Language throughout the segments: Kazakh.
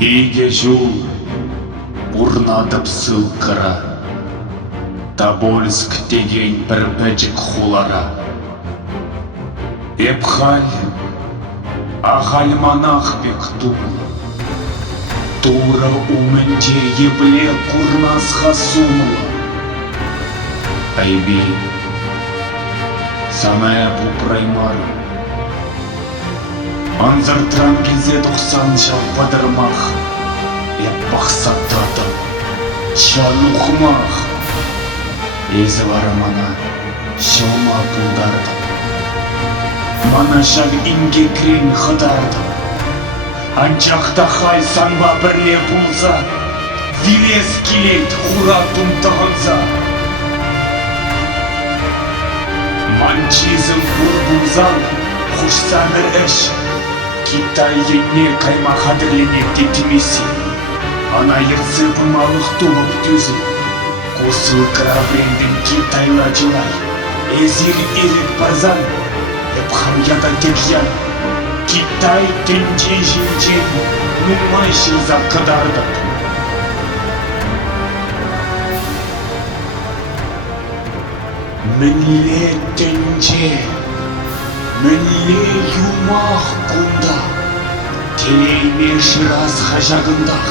Игежу бурнадып сылқыра, Тобольск деген бір пәжік хулара. Епхаль, ағал монах бек тумыл, Тура умінде ебле курнасға сумылы. Айби, самая бупраймару, Анзыртыран келзе 90 жыл бадырмақ, Еппақса татым, шалуқмақ. Езі бары мана, шома бұлдардым. Мана жаг инге крен қыдардым. Анчақта хай санба бірле бұлза, Вилес келет құра тұмтығынза. Манчизм бұр бұлзан, құшсаныр әш, Китай енне кайма қадірлене детімесі. Ана ерсі бұмалық тұлып түзі. Қосыл қырабренден Китайла жылай. Эзир ерек барзан, Епхам яда текян. Китай тенже жинжен, Нумай шылза қыдардып. Мінле тенже, Мінле юмақ құнда, Телейме жыраз ғажағындақ,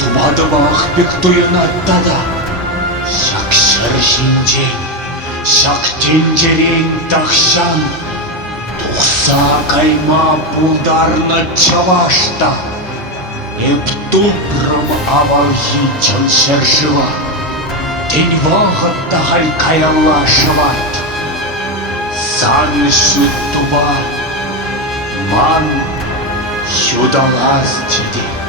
Тумады бақ бек тойын аттада, Шак шыр жинжен, шак тенжерен тақшан, Тұқса кайма бұлдарны чавашта, Эп тупрым авалхи чаншыр жыва, Тень вағытта хай кайрала шыват. Сан шүттуба, ман шудалаз тиде.